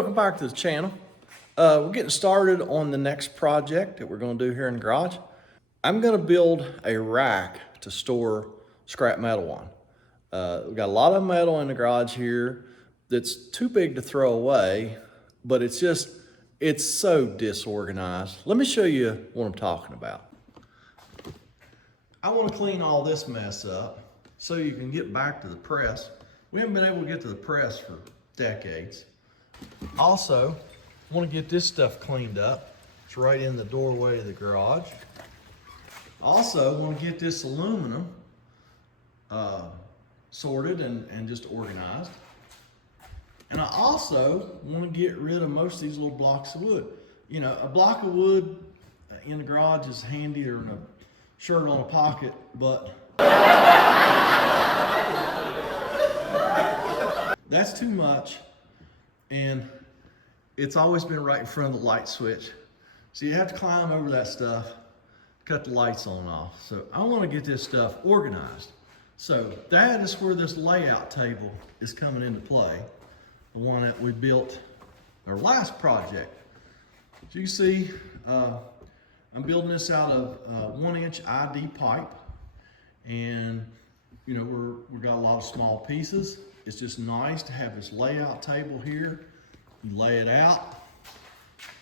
Welcome back to the channel. We're getting started on the next project that we're going to do here in the garage. I'm going to build a rack to store scrap metal on. We've got a lot of metal in the garage here that's too big to throw away, but it's so disorganized. Let me show you what I'm talking about. I want to clean all this mess up so you can get back to the press. We haven't been able to get to the press for decades. Also, want to get this stuff cleaned up. It's right in the doorway of the garage. Also, want to get this aluminum sorted and just organized. And I also want to get rid of most of these little blocks of wood. You know, a block of wood in the garage is handier than a shirt on a pocket, but that's too much. And it's always been right in front of the light switch. So you have to climb over that stuff, cut the lights on and off. So I want to get this stuff organized. So that is where this layout table is coming into play. The one that we built our last project. As you see, I'm building this out of 1-inch ID pipe. And you know, we've got a lot of small pieces. It's just nice to have this layout table here. You lay it out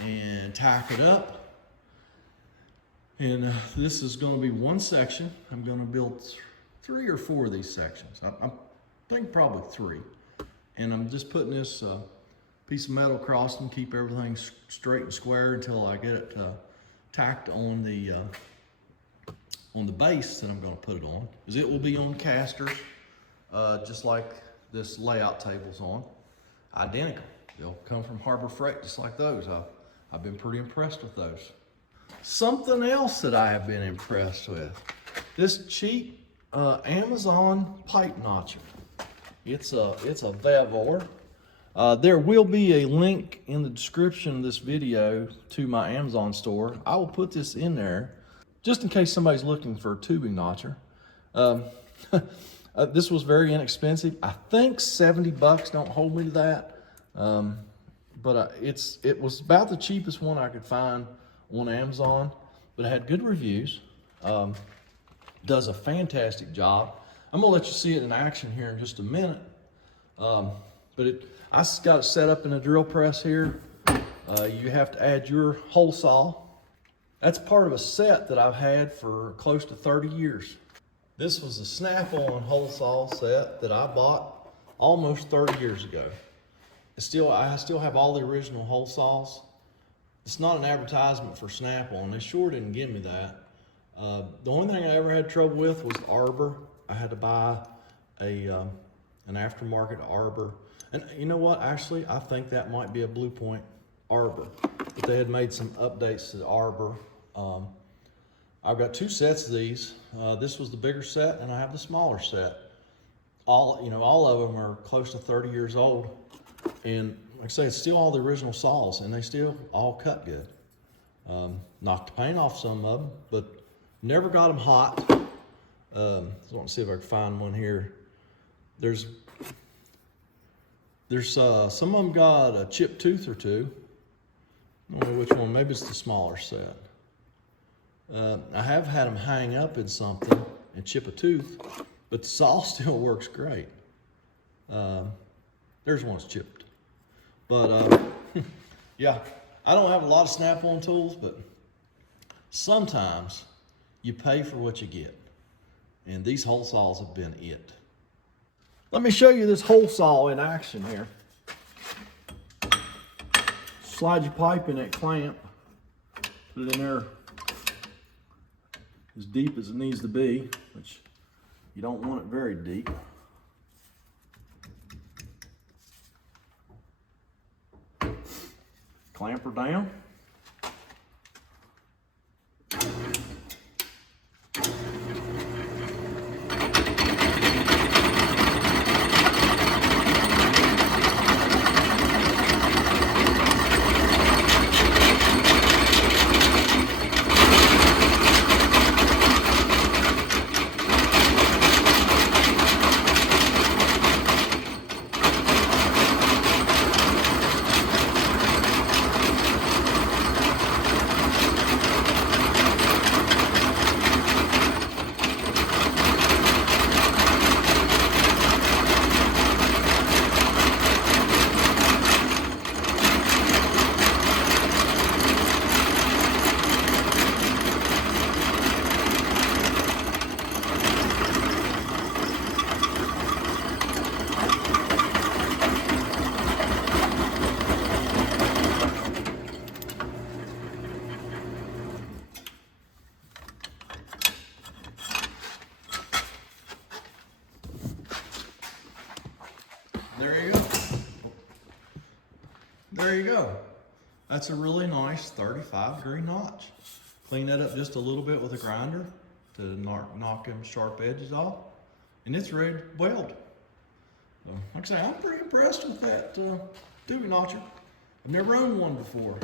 and tack it up. And this is going to be one section. I'm going to build 3 or 4 of these sections. I think probably 3. And I'm just putting this piece of metal across them, keep everything straight and square until I get it tacked on the base that I'm going to put it on. Because it will be on casters, just like this layout table's on. Identical. They'll come from Harper freight just like those. I've been pretty impressed with those. Something else that I have been impressed with. This cheap Amazon pipe notcher. It's a Vevor. There will be a link in the description of this video to my Amazon store. I will put this in there just in case somebody's looking for a tubing notcher. This was very inexpensive. I think 70 bucks, don't hold me to that. But it was about the cheapest one I could find on Amazon, but it had good reviews. Does a fantastic job. I'm gonna let you see it in action here in just a minute. But I got it set up in a drill press here. You have to add your hole saw. That's part of a set that I've had for close to 30 years. This was a snap-on hole saw set that I bought almost 30 years ago. I still have all the original hole saws. It's not an advertisement for Snap-on. They sure didn't give me that. The only thing I ever had trouble with was the arbor. I had to buy an aftermarket arbor. And you know what? Actually, I think that might be a Blue Point arbor. But they had made some updates to the arbor. I've got 2 sets of these. This was the bigger set, and I have the smaller set. All of them are close to 30 years old. And like I say, it's still all the original saws, and they still all cut good. Knocked the paint off some of them, but never got them hot. So let me see if I can find one here. There's some of them got a chipped tooth or 2. I don't know which one. Maybe it's the smaller set. I have had them hang up in something and chip a tooth, but the saw still works great. There's one that's chipped. But yeah, I don't have a lot of Snap-on tools, but sometimes you pay for what you get. And these hole saws have been it. Let me show you this hole saw in action here. Slide your pipe in that clamp, put it in there as deep as it needs to be, which you don't want it very deep. Clamp her down. there you go. There you go. That's a really nice 35-degree notch. Clean that up just a little bit with a grinder to knock them sharp edges off. And it's ready to weld. So, like I say, I'm pretty impressed with that tubing notcher. I've never owned one before.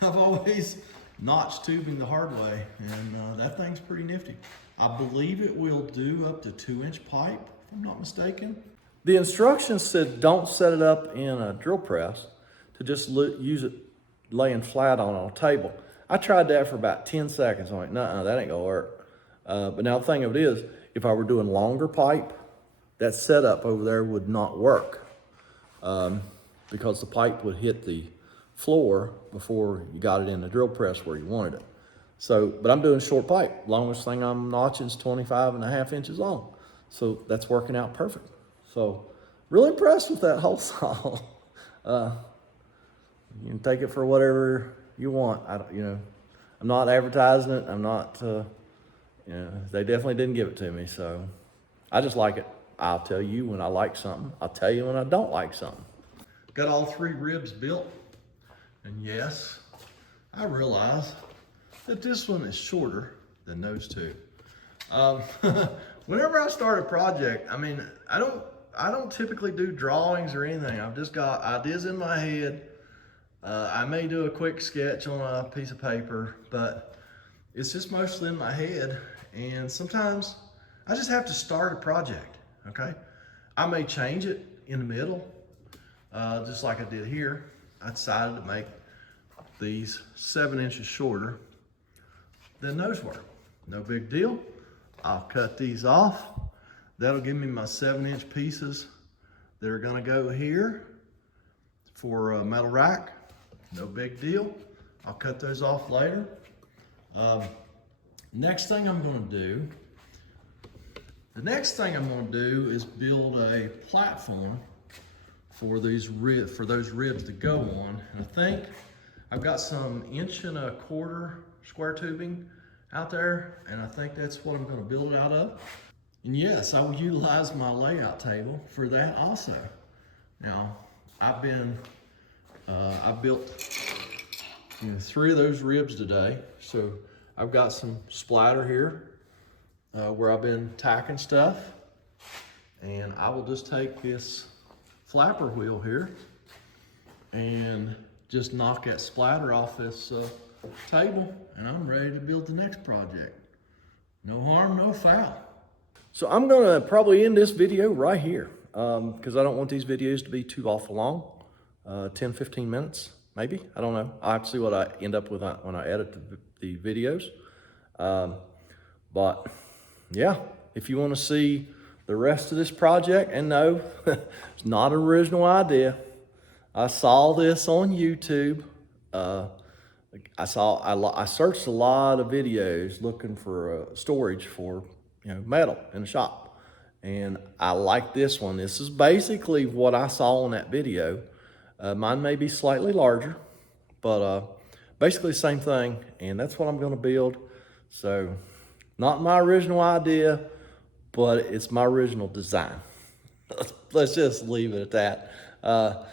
I've always notched tubing the hard way, and that thing's pretty nifty. I believe it will do up to 2-inch pipe, if I'm not mistaken. The instructions said don't set it up in a drill press, to just use it laying flat on a table. I tried that for about 10 seconds. I'm like, nah, that ain't gonna work. But now the thing of it is, if I were doing longer pipe, that setup over there would not work because the pipe would hit the floor before you got it in the drill press where you wanted it. So, but I'm doing short pipe. Longest thing I'm notching is 25.5 inches long. So that's working out perfect. So really impressed with that hole saw. You can take it for whatever you want. I'm not advertising it. I'm not, they definitely didn't give it to me. So I just like it. I'll tell you when I like something. I'll tell you when I don't like something. Got all 3 ribs built. And yes, I realize that this one is shorter than those 2. Whenever I start a project, I don't typically do drawings or anything. I've just got ideas in my head. I may do a quick sketch on a piece of paper, but it's just mostly in my head. And sometimes I just have to start a project, okay? I may change it in the middle, just like I did here. I decided to make these 7 inches shorter than those were. No big deal. I'll cut these off. That'll give me my 7-inch pieces that are gonna go here for a metal rack. No big deal. I'll cut those off later. Next thing I'm gonna do, is build a platform for those ribs to go on. And I think I've got some 1.25 inch square tubing out there, and I think that's what I'm gonna build it out of. And yes, I will utilize my layout table for that also. Now, I built 3 of those ribs today. So I've got some splatter here where I've been tacking stuff. And I will just take this flapper wheel here and just knock that splatter off this table, and I'm ready to build the next project. No harm, no foul. So I'm gonna probably end this video right here because I don't want these videos to be too awful long. 10, 15 minutes, maybe. I don't know. I'll have to see what I end up with when I edit the videos. But yeah, if you want to see the rest of this project, and no, it's not an original idea. I saw this on YouTube. I searched a lot of videos looking for storage for metal in the shop, and I like this one. This is basically what I saw in that video. Mine may be slightly larger, but basically the same thing, and that's what I'm going to build. So not my original idea, but it's my original design. Let's just leave it at that.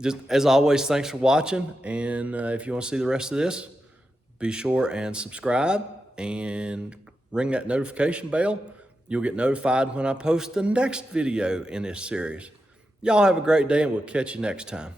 Just as always, thanks for watching, and if you want to see the rest of this, be sure and subscribe and ring that notification bell. You'll get notified when I post the next video in this series. Y'all have a great day, and we'll catch you next time.